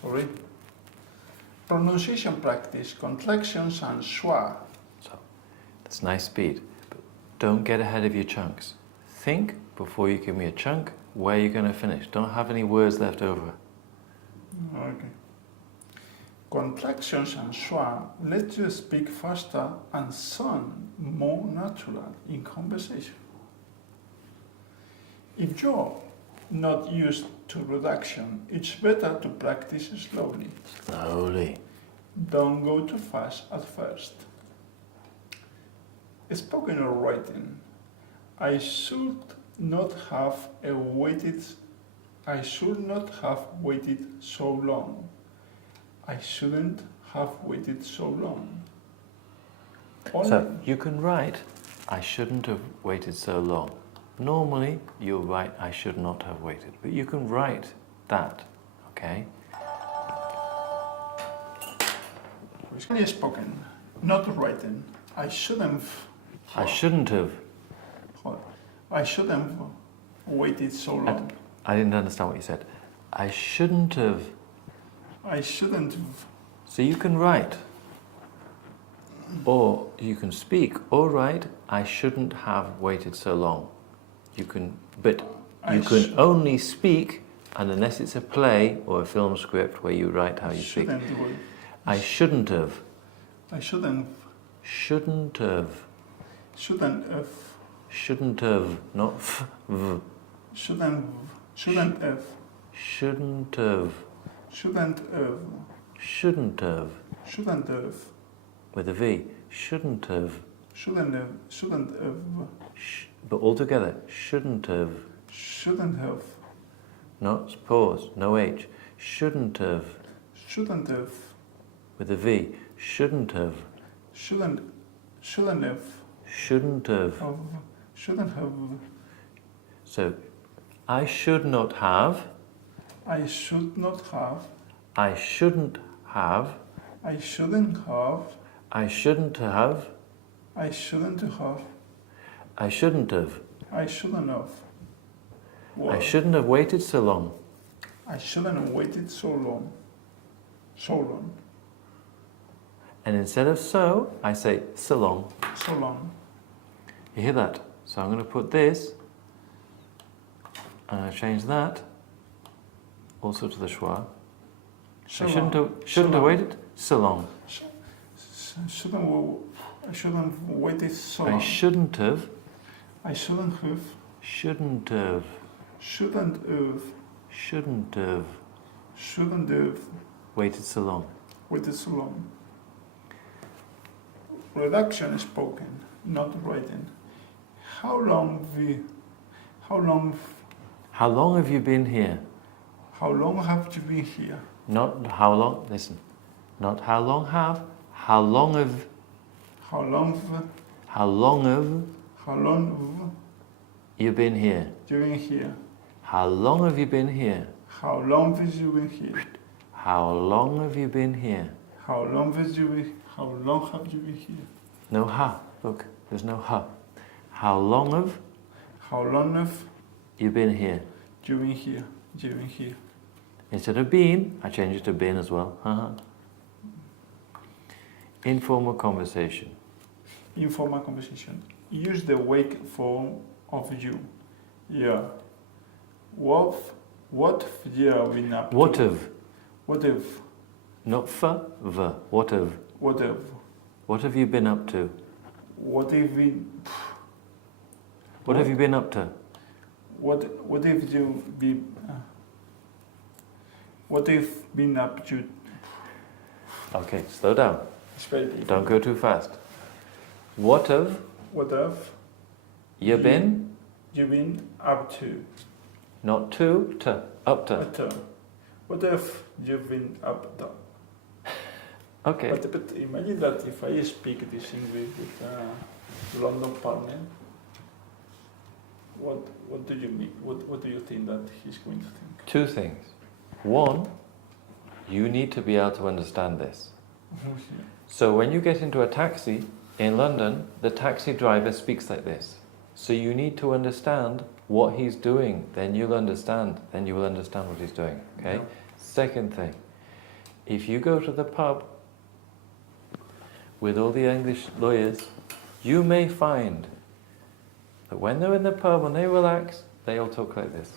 Sorry. Pronunciation practice, contractions and schwa. So, that's nice speed. But don't get ahead of your chunks. Think before you give me a chunk where you're going to finish. Don't have any words left over. Okay. Contractions and schwa let you speak faster and sound more natural in conversation. If you're not used to reduction, it's better to practice slowly. Slowly. Don't go too fast at first. Spoken or writing. I should not have waited so long. I shouldn't have waited so long. So you can write, I shouldn't have waited so long. Normally, you'll write, I should not have waited. But you can write that, okay? Only spoken, not written. I shouldn't have waited so long. I didn't understand what you said. I shouldn't have. So you can write, or you can speak, or write, I shouldn't have waited so long. You can, but you can only speak, and unless it's a play or a film script where you write how you speak. I shouldn't have. I shouldn't. Shouldn't have. Shouldn't have. Shouldn't have, not f, v. Shouldn't. Shouldn't have. Shouldn't have. Shouldn't have. Shouldn't have. Shouldn't have. With a V. Shouldn't have. Shouldn't have. Shouldn't have. But all together. Shouldn't have. Shouldn't have. Not pause. No H. Shouldn't have. Shouldn't have. With a V. Shouldn't have. Shouldn't. Shouldn't have. Shouldn't have. Shouldn't have. So, I should not have. I should not have. I shouldn't have. I shouldn't have. I shouldn't have. I shouldn't have. I shouldn't have. I shouldn't have. Well, I shouldn't have waited so long. I shouldn't have waited so long. So long. And instead of so, I say so long. So long. You hear that? So I'm going to put this, and I change that, also to the schwa. So I long. shouldn't have waited so long. I shouldn't have waited so long. I shouldn't have. I shouldn't have. Shouldn't have. Shouldn't have. Shouldn't have. Shouldn't have Waited so long. waited so long. Reduction is spoken, not written. How long have you been here? How long have you been here? How long have you been here? Not how long, listen. Not how long have, how long have. How long How long have you been here? you been here? How long have you been here? How long have you been here? How long have you been here? How long have you been here? No ha. Look, there's no ha. How long have you been here? you been here? You been here? Instead of been, I change it to been as well. Informal conversation. Informal conversation. Use the wake form of you. Yeah. What have you been up to? What have? What have? Not fa, v. What have? What have? What have you been up to? What have been? What have you been up to? What have you been? What have been up to? Okay, slow down. It's very difficult. Don't go too fast. What have What have you been? you been up to? Not to, up to. What have you been up to? Okay. But imagine that if I speak this English with a London partner, what do you mean? What do you think that he's going to think? Two things. One, you need to be able to understand this. So when you get into a taxi in London, the taxi driver speaks like this. So you need to understand what he's doing, then you'll understand, then you will understand what he's doing, okay? Yeah. Second thing, if you go to the pub with all the English lawyers, you may find that when they're in the pub and they relax, they all talk like this.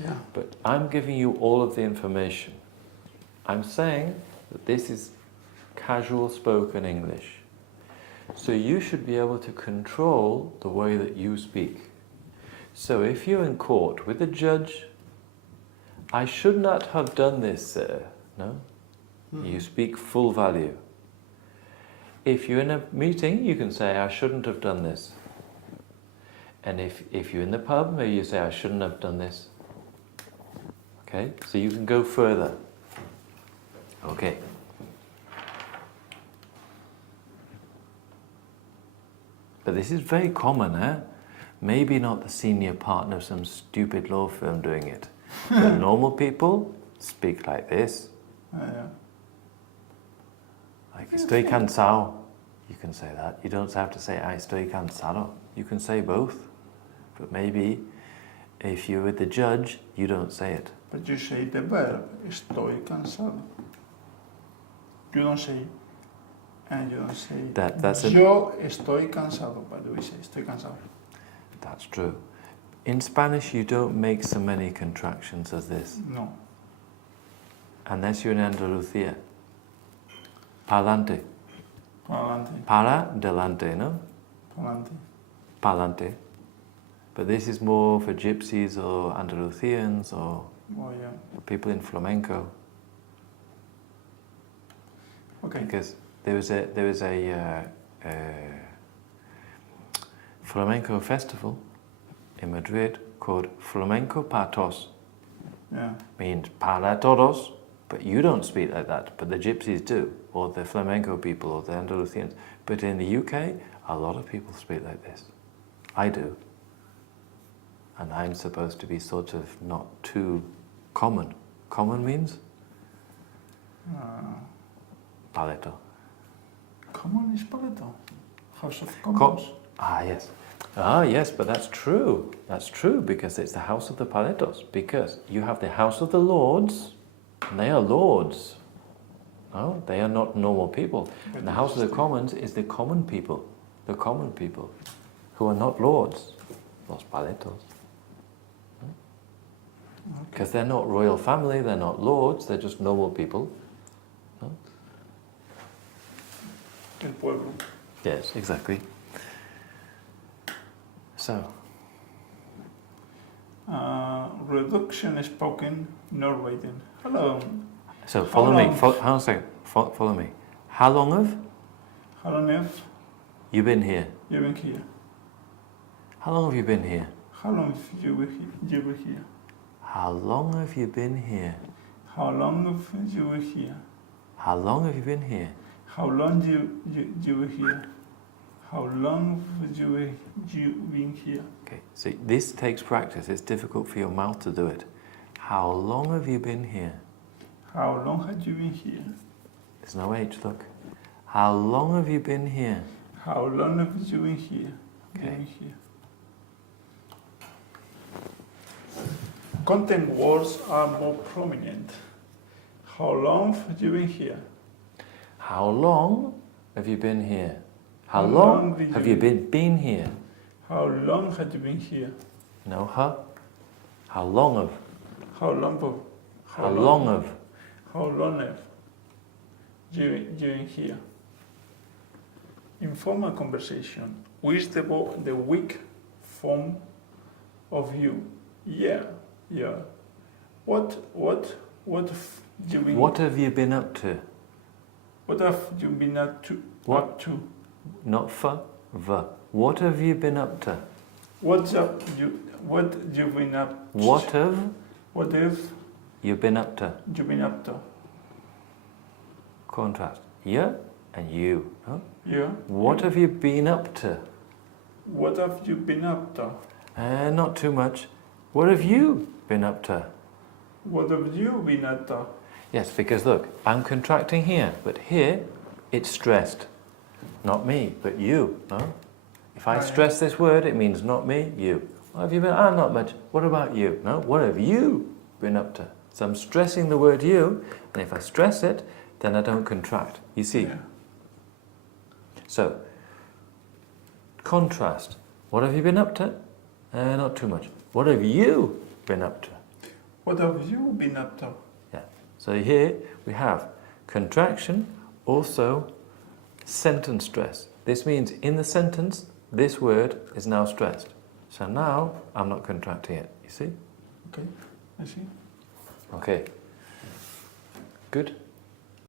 Yeah. But I'm giving you all of the information. I'm saying that this is casual spoken English. So you should be able to control the way that you speak. So if you're in court with a judge, I should not have done this, sir. No? You speak full value. If you're in a meeting, you can say, I shouldn't have done this. And if you're in the pub, maybe you say, I shouldn't have done this. Okay? So you can go further. Okay. But this is very common, eh? Maybe not the senior partner of some stupid law firm doing it. But normal people speak like this. Yeah. Like, estoy cansado. You can say that. You don't have to say, I estoy cansado. You can say both. But maybe if you're with the judge, you don't say it. But you say the verb, estoy cansado. You don't say, and you don't say, That's yo estoy cansado, but we say, estoy cansado. That's true. In Spanish, you don't make so many contractions as this. No. Unless you're in Andalusia. Pa'lante. Pa'lante. Para, delante, no? Pa'lante. Pa'lante. But this is more for gypsies or Andalusians or Oh, yeah. people in flamenco. Okay. Because there was a flamenco festival in Madrid called Flamenco para Todos. Yeah. Means para todos, but you don't speak like that, but the gypsies do, or the flamenco people, or the Andalusians. But in the UK, a lot of people speak like this. I do. And I'm supposed to be sort of not too common. Common means? Paleto. Common is paleto. House of Commons. Yes. Ah, yes, but that's true. That's true, because it's the House of the Paletos. Because you have the House of the Lords, and they are lords. No, they are not normal people. And the House of the Commons is the common people. The common people, who are not lords. Los Paletos. Because they're not royal family, they're not lords, they're just normal people. No? El pueblo. Yes, exactly. So, Reducción spoken, not written. Hello. so follow me. Hang on a second. Follow me. How long have How long have you been here? you been here? How long have you been here? How long have you been here? How long have you been here? How long have you been here? How long have you been here? How long you been here? How long have you been here? Okay, so this takes practice. It's difficult for your mouth to do it. How long have you been here? How long have you been here? There's no H, look. How long have you been here? How long have you been here? Okay. Been here. Content words are more prominent. How long have you been here? How long have you been here? How How long long did have you- you been here? How long have you been here? No, huh? How long of? How long have? How long of? How long have you been here? Informal conversation. Which is the weak form of you? Yeah. What have you been? What have you been up to? What have you been up to? What? Up to? Not for, the. What have you been up to? What you've been up? What have What have you been up to? you been up to? Contrast. You and you. Huh? Yeah. What have you been up to? What have you been up to? Not too much. What have you been up to? What have you been up to? Yes, because look, I'm contracting here, but here it's stressed. Not me, but you. No? If I Oh, yeah. stress this word, it means not me, you. What have you been? Not much. What about you? No? What have you been up to? So I'm stressing the word you, and if I stress it, then I don't contract. You see? Yeah. So, contrast. What have you been up to? Not too much. What have you been up to? What have you been up to? Yeah. So here we have contraction, also sentence stress. This means in the sentence, this word is now stressed. So now I'm not contracting it. You see? Okay, I see. Okay. Good.